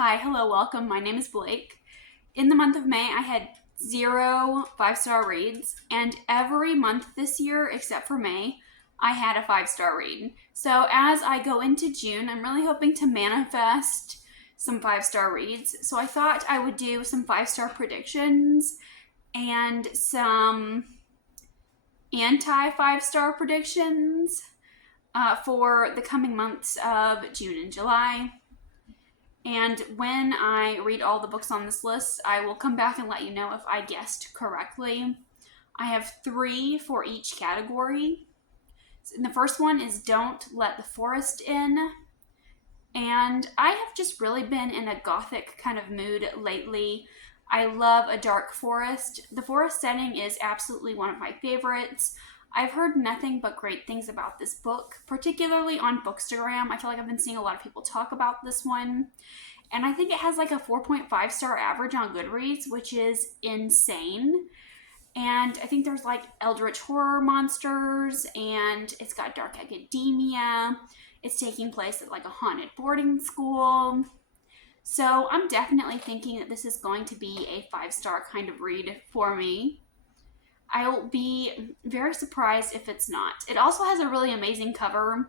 Hi, hello, welcome. My name is Blake. In the month of May, I had 0 5-star reads, and every month this year, except for May, I had a 5-star read. So as I go into June, I'm really hoping to manifest some 5-star reads. So I thought I would do some 5-star predictions and some anti 5-star predictions for the coming months of June and July. And when I read all the books on this list, I will come back and let you know if I guessed correctly. I have 3 for each category. And the first one is Don't Let the Forest In. And I have just really been in a gothic kind of mood lately. I love a dark forest. The forest setting is absolutely one of my favorites. I've heard nothing but great things about this book, particularly on Bookstagram. I feel like I've been seeing a lot of people talk about this one. And I think it has like a 4.5-star average on Goodreads, which is insane. And I think there's like eldritch horror monsters, and it's got dark academia. It's taking place at like a haunted boarding school. So I'm definitely thinking that this is going to be a 5-star kind of read for me. I'll be very surprised if it's not. It also has a really amazing cover.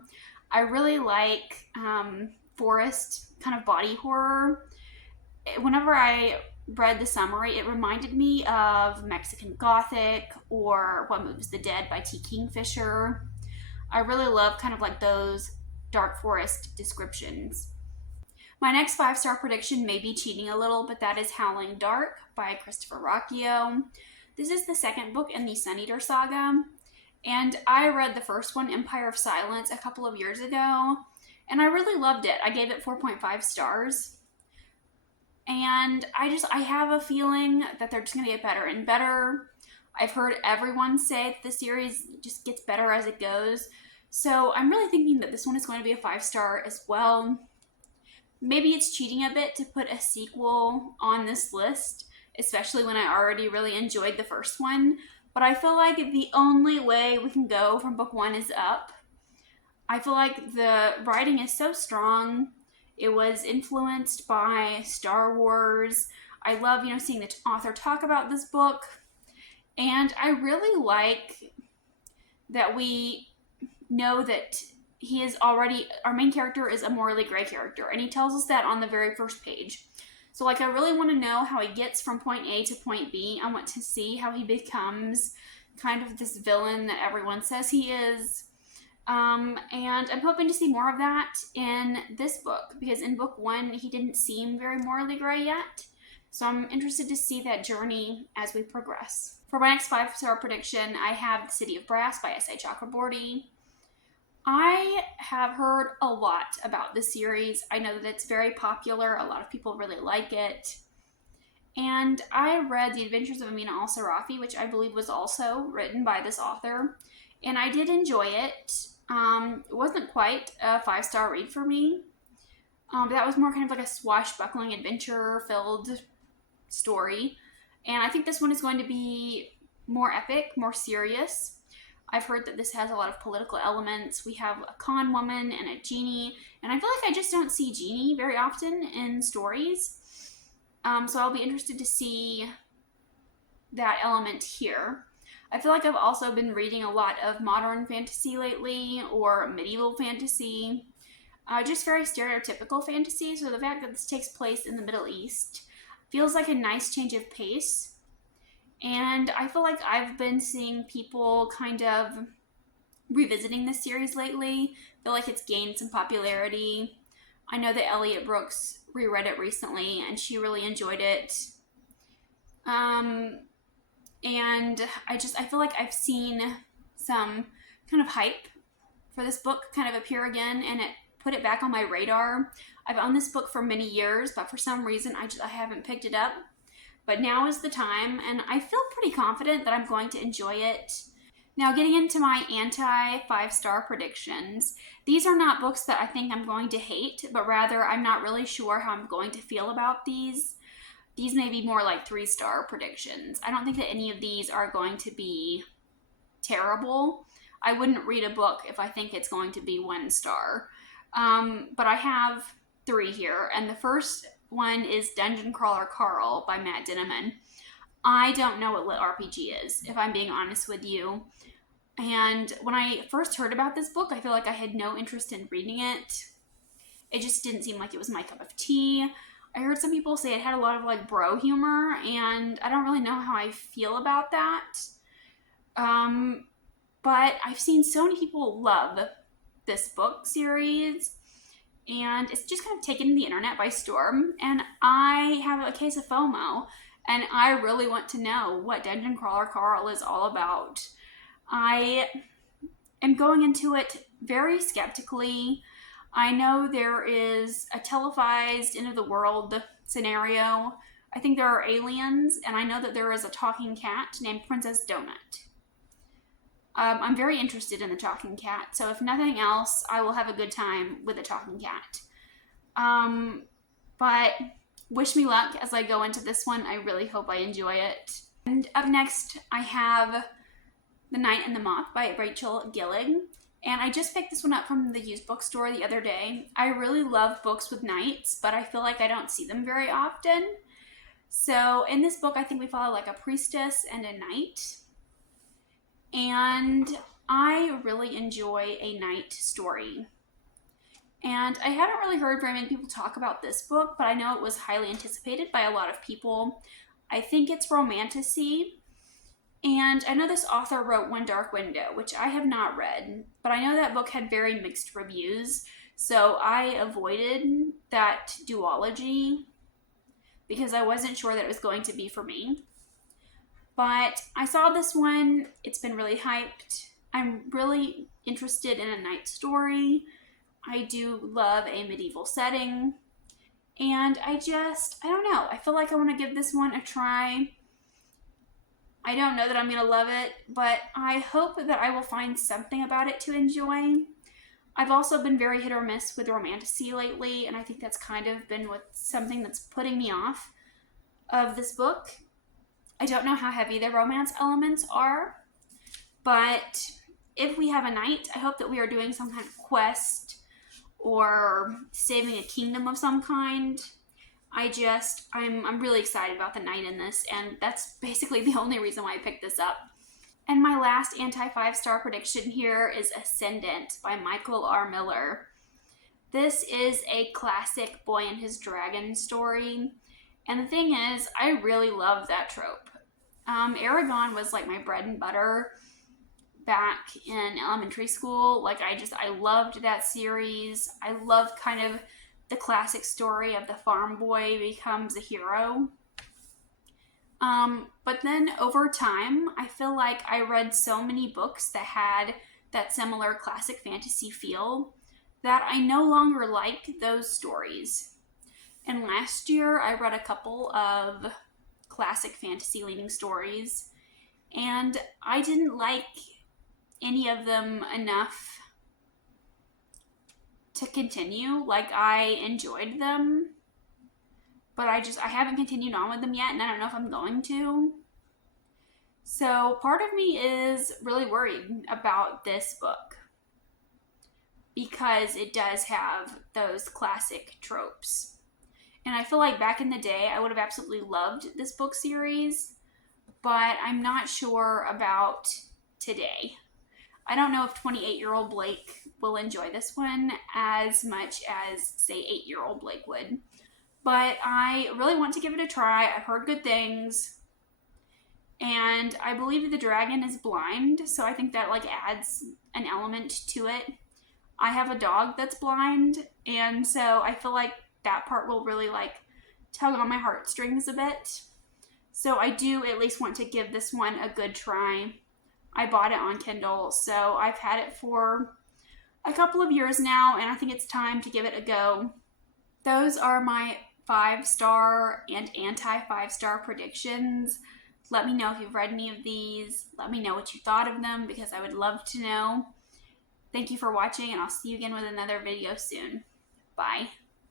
I really like forest kind of body horror. Whenever I read the summary, it reminded me of Mexican Gothic or What Moves the Dead by T. Kingfisher. I really love kind of like those dark forest descriptions. My next 5-star prediction may be cheating a little, but that is Howling Dark by Christopher Ruocchio. This is the second book in the Sun Eater saga, and I read the first one, Empire of Silence, a couple of years ago, and I really loved it. I gave it 4.5 stars, and I have a feeling that they're just going to get better and better. I've heard everyone say that the series just gets better as it goes, so I'm really thinking that this one is going to be a 5-star as well. Maybe it's cheating a bit to put a sequel on this list, especially when I already really enjoyed the first one. But I feel like the only way we can go from book 1 is up. I feel like the writing is so strong. It was influenced by Star Wars. I love, seeing the author talk about this book. And I really like that we know that he is already, our main character is a morally gray character, and he tells us that on the very first page. So I really want to know how he gets from point A to point B. I want to see how he becomes kind of this villain that everyone says he is. And I'm hoping to see more of that in this book, because in book 1, he didn't seem very morally gray yet. So I'm interested to see that journey as we progress. For my next 5-star prediction, I have The City of Brass by S.A. Chakraborty. I have heard a lot about this series. I know that it's very popular. A lot of people really like it. And I read The Adventures of Amina al-Sarafi, which I believe was also written by this author. And I did enjoy it. It wasn't quite a 5-star read for me. But that was more kind of like a swashbuckling adventure-filled story. And I think this one is going to be more epic, more serious. I've heard that this has a lot of political elements. We have a con woman and a genie, and I feel like I just don't see genie very often in stories. So I'll be interested to see that element here. I feel like I've also been reading a lot of modern fantasy lately, or medieval fantasy, just very stereotypical fantasy. So the fact that this takes place in the Middle East feels like a nice change of pace. And I feel like I've been seeing people kind of revisiting this series lately. I feel like it's gained some popularity. I know that Elliot Brooks reread it recently, and she really enjoyed it. And I feel like I've seen some kind of hype for this book kind of appear again, and it put it back on my radar. I've owned this book for many years, but for some reason I haven't picked it up. But now is the time, and I feel pretty confident that I'm going to enjoy it. Now, getting into my anti-5-star predictions. These are not books that I think I'm going to hate, but rather I'm not really sure how I'm going to feel about these. These may be more like 3-star predictions. I don't think that any of these are going to be terrible. I wouldn't read a book if I think it's going to be 1 star. But I have 3 here, and the first one is Dungeon Crawler Carl by Matt Dinniman. I don't know what lit RPG is, if I'm being honest with you. And when I first heard about this book, I feel like I had no interest in reading it. It just didn't seem like it was my cup of tea. I heard some people say it had a lot of like bro humor, and I don't really know how I feel about that. But I've seen so many people love this book series, and it's just kind of taken the internet by storm. And I have a case of FOMO, and I really want to know what Dungeon Crawler Carl is all about. I am going into it very skeptically. I know there is a televised end of the world scenario. I think there are aliens, and I know that there is a talking cat named Princess Donut. I'm very interested in the talking cat, so if nothing else, I will have a good time with the talking cat. But wish me luck as I go into this one. I really hope I enjoy it. And up next, I have The Night and the Moth by Rachel Gillig. And I just picked this one up from the used bookstore the other day. I really love books with knights, but I feel like I don't see them very often. So in this book, I think we follow like a priestess and a knight. And I really enjoy a knight story. And I haven't really heard very many people talk about this book, but I know it was highly anticipated by a lot of people. I think it's romantasy. And I know this author wrote One Dark Window, which I have not read, but I know that book had very mixed reviews, so I avoided that duology because I wasn't sure that it was going to be for me. But I saw this one, it's been really hyped. I'm really interested in a knight story. I do love a medieval setting, and I don't know, I feel like I want to give this one a try. I don't know that I'm going to love it, but I hope that I will find something about it to enjoy. I've also been very hit or miss with romantasy lately, and I think that's kind of been something that's putting me off of this book. I don't know how heavy the romance elements are, but if we have a knight, I hope that we are doing some kind of quest or saving a kingdom of some kind. I'm really excited about the knight in this, and that's basically the only reason why I picked this up. And my last anti-5-star prediction here is Ascendant by Michael R. Miller. This is a classic boy and his dragon story, and the thing is, I really love that trope. Aragon was like my bread and butter back in elementary school. Like I loved that series. I loved kind of the classic story of the farm boy becomes a hero. But then over time, I feel like I read so many books that had that similar classic fantasy feel that I no longer like those stories. And last year, I read a couple of classic fantasy leaning stories, and I didn't like any of them enough to continue. Like, I enjoyed them, but I haven't continued on with them yet, and I don't know if I'm going to. So part of me is really worried about this book because it does have those classic tropes. And I feel like back in the day, I would have absolutely loved this book series, but I'm not sure about today. I don't know if 28-year-old Blake will enjoy this one as much as, say, 8-year-old Blake would. But I really want to give it a try. I've heard good things. And I believe the dragon is blind, so I think that like adds an element to it. I have a dog that's blind, and so I feel like that part will really like tug on my heartstrings a bit. So I do at least want to give this one a good try. I bought it on Kindle, so I've had it for a couple of years now, and I think it's time to give it a go. Those are my 5-star and anti-5-star predictions. Let me know if you've read any of these. Let me know what you thought of them, because I would love to know. Thank you for watching, and I'll see you again with another video soon. Bye.